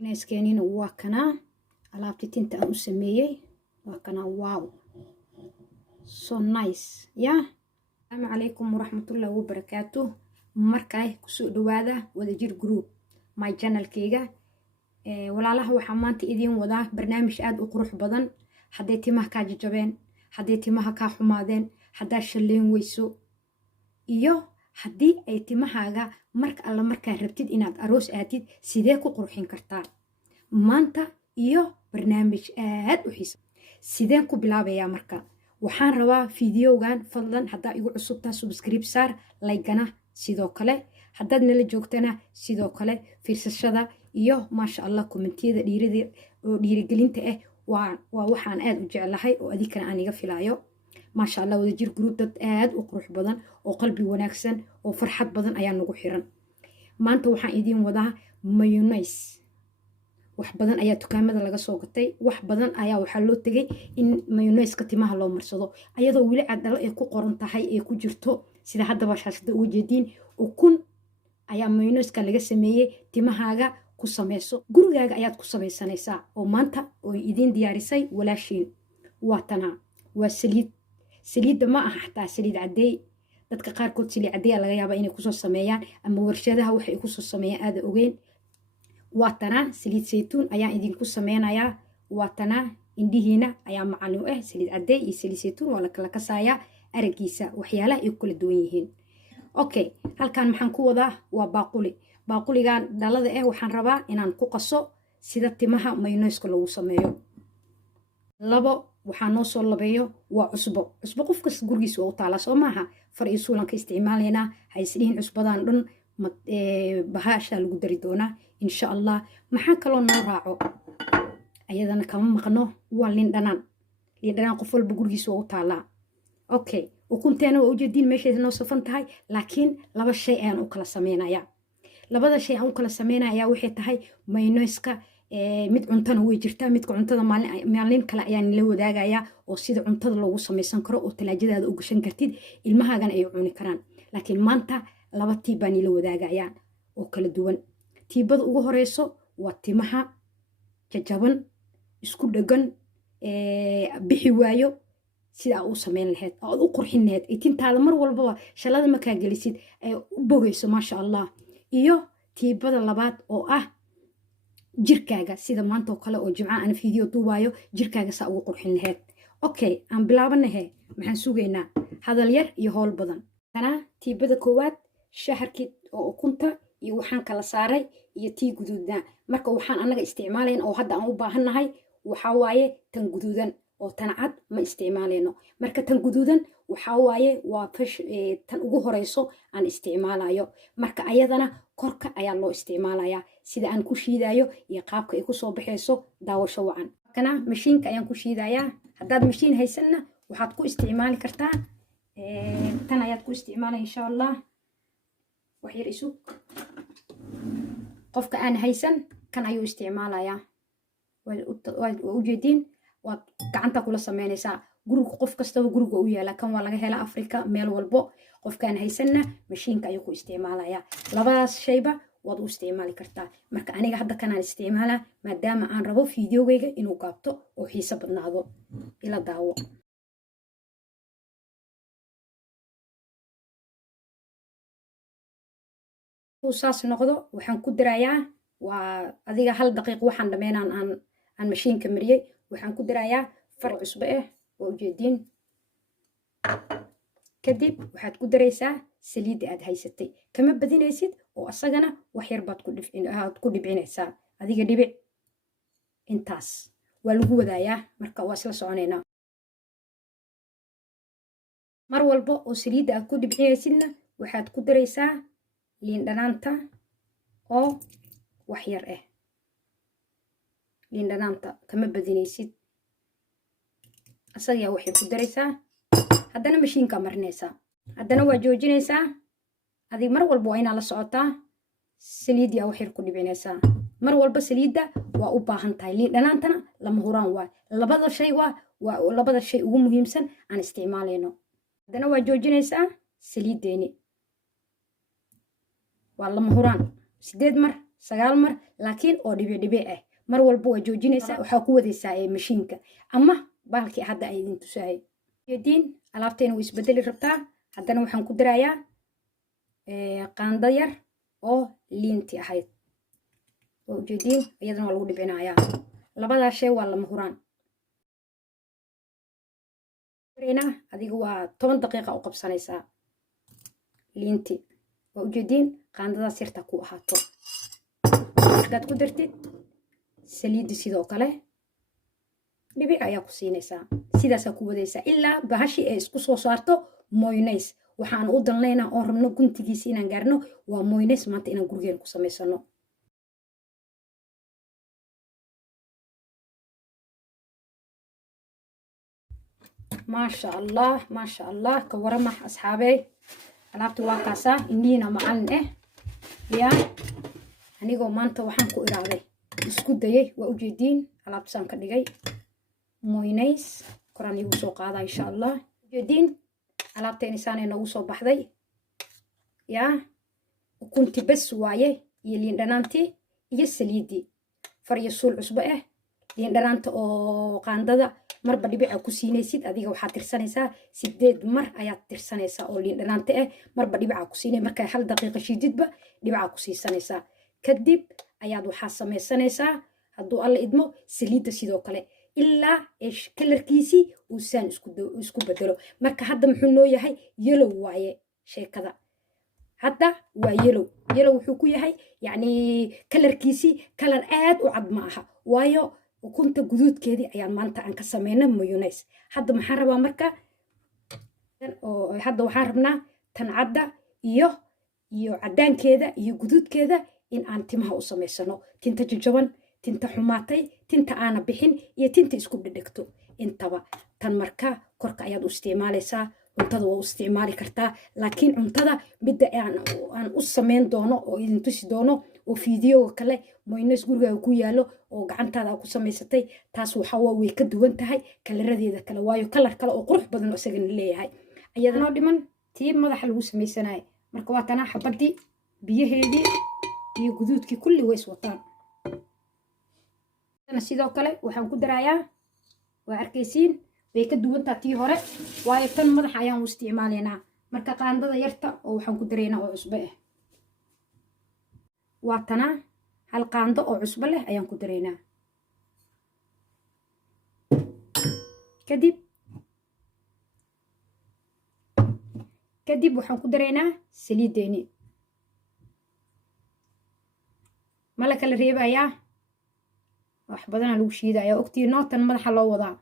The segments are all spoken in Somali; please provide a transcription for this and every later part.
Inayskeenina waa kana alaabti tinta aan u sameeyay waa kana wow so nice yeah. Assalamu alaykum warahmatullahi wabarakatuh. Markay kusoo dhawaada wadajir group my channelkayga walaalaha waxaan maanta idin wadaa barnaamij aad u qurux badan. Haday timaha ka jajabeen, haday timaha ka xumaadeen, hadaa shalleen weyso iyo haddii ay timahaaga marka alla markaa rabtid inaad aroos aadid sidee ku qurxin kartaa maanta iyo barnaamij aad u xiiso. Sideen ku bilaabayaa marka waxaan rabaa fiidiyogan fadlan haddaa igu cusubtaa subscribe saar like-gana sidoo kale haddaad nala joogtana sidoo kale fiirsashada iyo maasha Allah kommentiyada dhiirigelinta waa waxaan aad u jeclahay oo adikana aan iga filaayo. ما شاء الله wadajir group dad aad u qurux badan oo qalbi wanaagsan oo farxad badan ayaa nagu xiran. Maanta waxaan idin wadaa mayonnaise. Wax badan ayaa dukaamada laga soo gatay, wax badan ayaa waxa loo tagay in mayonnaise ka timaha loo marsado ayadoo wili cadalo ay ku qoran tahay ee ku jirto sida hadda shaashada ugu jeedin ukun ayaa mayonnaise ka laga sameeyay timahaaga ku sameeyso gurigaaga ayaad ku sameeysanaysaa oo maanta oo idin diyaarisay walaashiin waatana waa saliid ma aha xataa saliid cadeey dadka qaar kood saliid cadeey laga yaabaa inay ku soo sameeyaan ama warshadaha waxay ku soo sameeyaan aad ogeyn. Waatana saliid saytuun ayaa idin ku sameeynaya waatana indihiina ayaa macaan u ah saliid cadeey iyo saliid saytuun wala kala kasaaya aragiisa waxyaalaha ay kala duwan yihiin. Okay halkan maxaan ku wadaa waa baaquligan dhalada waxaan rabaa inaan ku qaso sida timaha mayonnaise lagu sameeyo. labo waxaan noo soo labeeyo waa cusbo qof kasta gurigiisa oo taala soo maaha far iyo suulan ka isticmaalayna hay isdhihin cusbadan dhan bahasha lagu dari doona insha Allah. Maxaa kaloo noo raaco ayadana kama maqno waa liin dhanaan qof walba gurigiisa oo taala. Okay ukunteena waa u jeedin meesha noo safan tahay laakiin laba shay ayaan u kala sameeynaya. labada shay aan u kala sameeynaya waxay tahay mayonnaise-ka mid cuntana way jirtaa midka cuntada maalin kale ayaan la wadaagayaa oo sida cuntada loogu sameeysan karo oo talaajadaada u gashan kartid ilmahaagan ay cuni karaan. Laakiin maanta laba tiib baan la wadaagayaa oo kala duwan. Tiibada ugu horeyso waa timaha jajaban isku dhagan bixi waayo sida uu sameyn lahayd oo u qurxin lahayd tintaada mar walba shalada ma ka galisid ay u bogayso maasha Allah. Iyo tiibada labaad oo ah jirkaaga sida maanta oo kale oo jimca aan fiideo duubayo jirkaaga saa ugu qurxin lahayd. Okay aan bilaabanahay maxaan sugeynaa hadal yar iyo howl badan. Kana tiibada koowaad shaharkid oo ukunta iyo waxaan kala saaray iyo tii guduudna marka waxaan anaga isticmaalayna oo hadda aan u baahanahay waxa waaye tan guduudan oo tan cad ma isticmaalayno. Marka tan guduudan waxa waaye waa tan ugu horeyso aan isticmaalayo marka ayadana korka ayaa loo isticmaalayaa sida aan ku shiidayo iyo qaabka ay ku soo baxayso daawasho wacan. Kana mashiinka ayaan ku shiidayaa haddaad mashiin haysanna waxaad ku isticmaali kartaa tan ayaad ku isticmaalay insha Allah. wax yar isu qofka aan haysan kan ayuu isticmaalayaa waa u jeedin waad gacanta kula sameynaysaa guriga qof kastaba guriga u yaala kan waa laga helaa Afrika meel walbo qofkaan haysanna mashiinka ayuu ku isticmaalayaa. labadaas shayba waad u isticmaali kartaa marka aniga hadda kanaan isticmaalaa maadaama aan rabo fiidiyogayga inuu gaabto oo xiiso badnaado ila daawo. saas noqdo waxaan ku dirayaa waa adiga hal daqiiqo waxaan dhameynaan aan mashiinka mariyay waxaan ku dirayaa far cusbo oo jeedin kadib waxaad ku daraysaa saliid aad haysatay kama badinaysid oo asagana wax yar baad ku dhibcinaysaa adiga dhibic intaas waa lagu wadaayaa marka waa isla soconaynaa. mar walba oo saliid aad ku dhibcinaysidna waxaad ku daraysaa liin dhanaanta oo wax yar liin dhanaanta kama badinaysid asaga waxay ku daraysaa haddana mashiinka marinaysaa haddana waa joojinaysaa adiga mar walba waa inaad la socotaa saliid yaa wax yar ku dhibcinaysaa mar walba saliidda waa u baahan tahay liin dhanaantana lama huraan waa labada shay waa labada shay ugu muhiimsan aan isticmaalayno. haddana waa joojinaysaa saliiddeeni waa lama huraan 8 mar 9 mar laakiin oo dhibic ah mar walba waa joojinaysaa waxaa ku wadaysaa mashiinka ama baalkii hadda ay idin tusaayay jeediin alaabteena way isbedeli rabtaa haddana waxaan ku darayaa qaando yar oo liinti ahayd oo ujeediin iyadana waa lagu dhibcinayaa labadaa shay waa lama huraan adiga waa 10 daqiiqa u qabsanaysaa liinti waa ujeediin qaandadaas yarta ku ahaato markaad ku dartid saliiddi sidoo kale dhibic ayaa ku siinaysaa sidaasaa ku wadaysaa ilaa bahashi ay isku soo saarto moynays waxaan u dalnaynaa oon rabno guntigiisa inaan gaarno waa moynays maanta inaan gurigeena ku samaysano maasha allah ka warama asxaabey alaabti waa kaasaa indiina macalin yaa anigoo maanta waxaan ku iraaday isku dayay waa ujeediin alaabtasaan ka dhigay moynays koraan igu soo qaadaa insha allah ujeediin alaabteeni saanay noogu soo baxday yaa ukunti bes waaye iyo liin dhanaantii iyo saliidii far iyo suul cusbo liin dhanaanta oo qaandada marba dhibica ku siinaysid adiga waxaad tirsanaysaa 8 mar ayaad tirsanaysaa oo liin dhanaanta marba dhibica ku siinay markay 1 daqiiqo shiididba dhibica ku siisanaysaa kadib ayaad waxaa samaysanaysaa hadduu alla idmo saliidda sidoo kale ilaa kalarkiisii uu saan isku bedelo marka hadda muxuu noo yahay yellow waaye sheekada hadda waa yellow wuxuu ku yahay yacni kalarkiisii kalar aad u cad ma aha waayo ukunta guduudkeedii ayaan maanta aan ka samayna mayonnaise hadda maxaan rabaa marka hadda waxaan rabnaa tan cadda iyo caddaankeeda iyo guduudkeeda in aan timaha u samaysano tinta jajaban tinta xumaatay tinta aana bixin iyo tinta isku dhedhegto intaba tan marka korka ayaad u isticmaalaysaa cuntada waa u isticmaali kartaa laakiin cuntada midda aan u samayn doono oo idin tusi doono oo fiidiyoga kale moynays gurigaaga ku yaalo oo gacantaada ku samaysatay taas waxaa way ka duwan tahay kalaradeeda kale waayo kalar kale oo qurux badan oo isagana leeyahay iyadana dhiman tii madaxa lagu samaysanay marka waa tanaa xabadii biyaheedii iyo guduudkii kulli way iswataan sidoo kale waxaan ku darayaa waa arkaysiin way ka duwantaa tii hore waayo tan madaxa ayaan u isticmaalaynaa marka qaandada yarta oo waxaan ku daraynaa oo cusbo waa tanaa hal qaando oo cusbo leh ayaan ku daraynaa kadib waxaan ku daraynaa saliideeni mala kala reebayaa wax badanaa lagu shiidayaa ogtiin nootan madaxa loo wadaa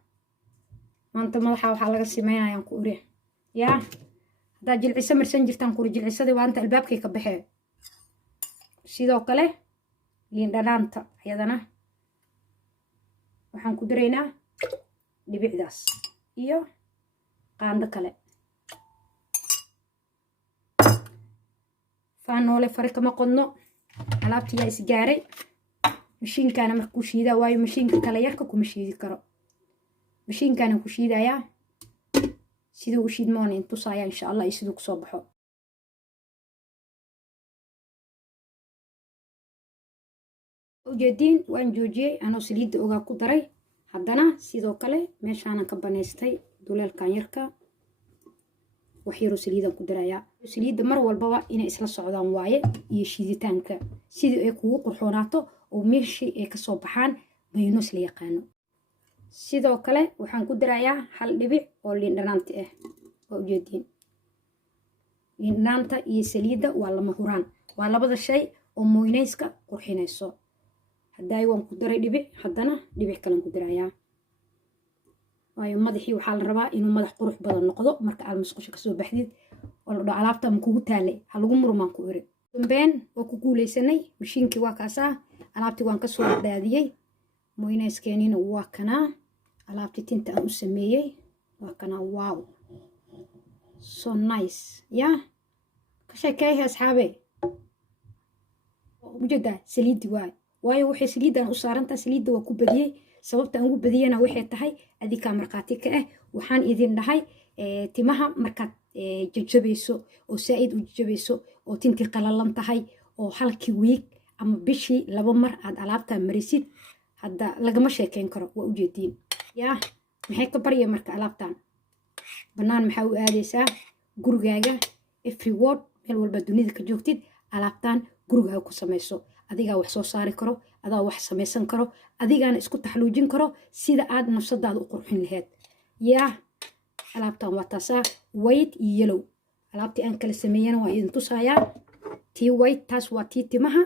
maanta madaxa waxaa laga sameynayaan ku uri yaa haddaad jilciso marsan jirtaan kuri jilcisadii waa inta albaabkay ka baxee sidoo kale liin dhanaanta ayadana waxaan ku daraynaa dhibicdaas iyo qaando kale faanoole fari kama qodno alaabtii yaa isgaaray mashiinkaana markuu shiidaa waayo mashiinka kale yarka kuma shiidi karo mashiinkaana ku shiidayaa siduu u shiidmoona intusaaya insha allah iyo siduu kusoo baxo ujeediin waan joojiyey anoo saliidda ogaa ku daray haddana sidoo kale meeshaanan ka banaystay duleelkan yarka wax yaroo saliidan ku darayaa saliidda mar walbaba inay isla socdaan waaye iyo shiiditaanka sidii ay kugu qurxoonaato oo meeshii ay kasoo baxaan mayonnaise la yaqaano sidoo kale waxaan ku darayaa hal dhibic oo liin dhanaanti waa ujeediin liin dhanaanta iyo saliidda waa lama huraan waa labada shay oo moynayska qurxinayso haddaay waan ku daray dhibic haddana dhibic kalen ku darayaa waayo madaxii waxaa la rabaa inuu madax qurux badan noqdo marka aad musqusha kasoo baxdid oo la dhaho alaabta ma kugu taalay ha lagu murmaan ku iri dambeen waa ku guulaysanay mashiinkii waa kaasaa alaabtii waan kasoo daadiyey moynayskeeniina waa kanaa alaabtii tinta aan u sameeyey waa kanaa wow so nice yaa ka sheekeeyahay asxaabe ujeedaa saliiddi waayo waxay saliiddan u saarantaa saliidda waa ku badiyey sababta aan ugu badiyana waxay tahay adikaa markhaati ka waxaan idin dhahay timaha markaad jajabayso oo saa'id u jajabayso oo tintii qalalan tahay oo halkii wiig ama bishii 2 mar aad alaabtan marisid hadda lagama sheekeyn karo waa ujeediin yaa maxay ka barya marka alaabtan banaan maxaa u aadaysaa gurigaaga every word meel walba dunida ka joogtid alaabtan gurigaaga ku samayso adigaa wax soo saari karo adaa wax samaysan karo adigaana isku taxluujin karo sida aad nafsadaada u qurxin lahayd yaa alaabtan waa taasaa white iyo yellow alaabtii aan kala sameeyana waa idin tusayaa tii white taas waa tii timaha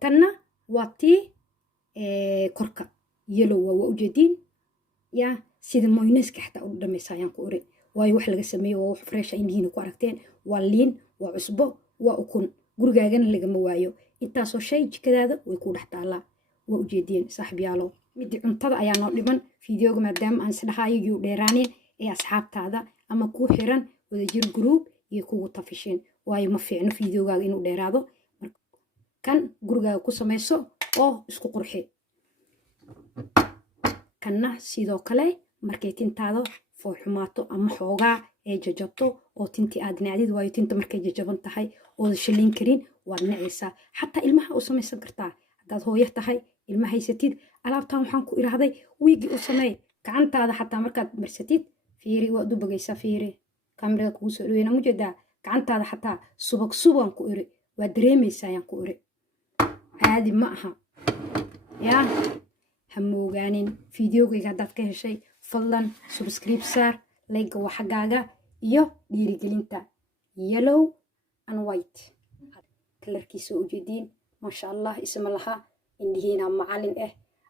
tanna waa tii korka yellow waa ujeediin yaa sida moyneska xataa u dhamaysa ayaan ku uri waayo wax laga sameeyo waa wax fresh indihiina ku aragteen waa liin waa cusbo waa ukun gurigaagana lagama waayo intaasoo shay jikadaada way ku dhex taallaa waa ujeediin saaxiibyaalo midii cuntada ayaa noo dhiman fiideoga maadaama aan isdhahayo yuu dheeraaneen ee asxaabtaada ama kuu xiran wadajir group iyo kugu tafisheen waayo ma fiicno fiideogaaga inuu dheeraado kan gurigaaga ku samayso oo isku qurxi kanna sidoo kale markay tintaada fooxumaato ama xoogaa ee jajabto oo tintii aad nacdid waayo tinta markay jajaban tahay ooda shalin karin waad nacaysaa xataa ilmaha u samaysan kartaa haddaad hooyo tahay ilma haysatid alaabtan waxaan ku irahday wiigi u sameey gacantaada xataa markaad marsatid fiiri waad u bogaysaa fiiri kamerada kugu soo dhaweyna mujeedaa gacantaada xataa subag suban ku iri waa dareemaysaa ayaan ku iri caadi ma aha yaa ha moogaanin fiideogayga haddaad ka heshay fadlan subscribe saar layga waa xaggaaga iyo dhiirigelinta yellow and white kalarkiisa oo ujeediin maasha allah isma laha indhihiina macalin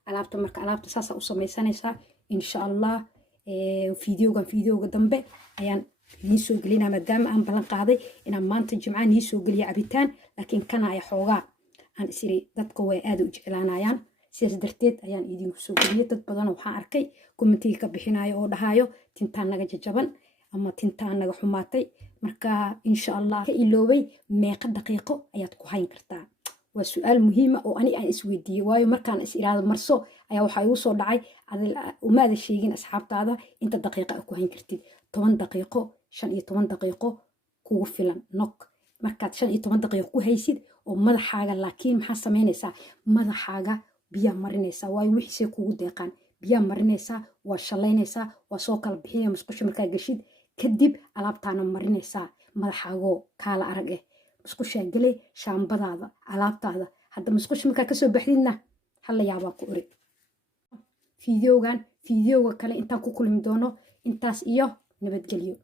alaabta marka alaabta saasa u samaysanaysaa insha allah fiideoga dambe ayaan idiin soo gelinaa maadaama aan ballan qaaday inaan maanta jimcaan ii soo geliya cabitaan laakiin kana ay xoogaa aan isiri dadka way aad u jeclaanayaan sidaas darteed ayaan idinku soo geliyay dad badan waxaan arkay commentiga ka bixinayo oo dhahayo tintaan naga jajaban ama tintaan naga xumaatay marka insha allah ka iloobay meeqa daqiiqo ayaad ku hayn kartaa waa su'aal muhiim ah oo ani aan isweydiiyay waayo markaan is iraado marso ayaa waxa igu soo dhacay umaada sheegin asxaabtaada inta daqiiqo aad ku hayn kartid 10 daqiiqo 15 daqiiqo kugu filan nok markaad 15 daqiiqo ku haysid oo madaxaaga laakiin maxaa samaynaysaa madaxaaga biyaa marinaysaa waayo wixiisay kugu deeqaan biyaa marinaysaa waa shalaynaysaa waa soo kala bixinaya musqusha markaa gashid kadib alaabtaana marinaysaa madaxaagoo kaala arag musqushaa gelay shaambadaada alaabtaada hadda musqusha markaa kasoo baxdidna hala yaabaa ku uri fiideoga kale intaan ku kulmi doono intaas iyo nabadgelyo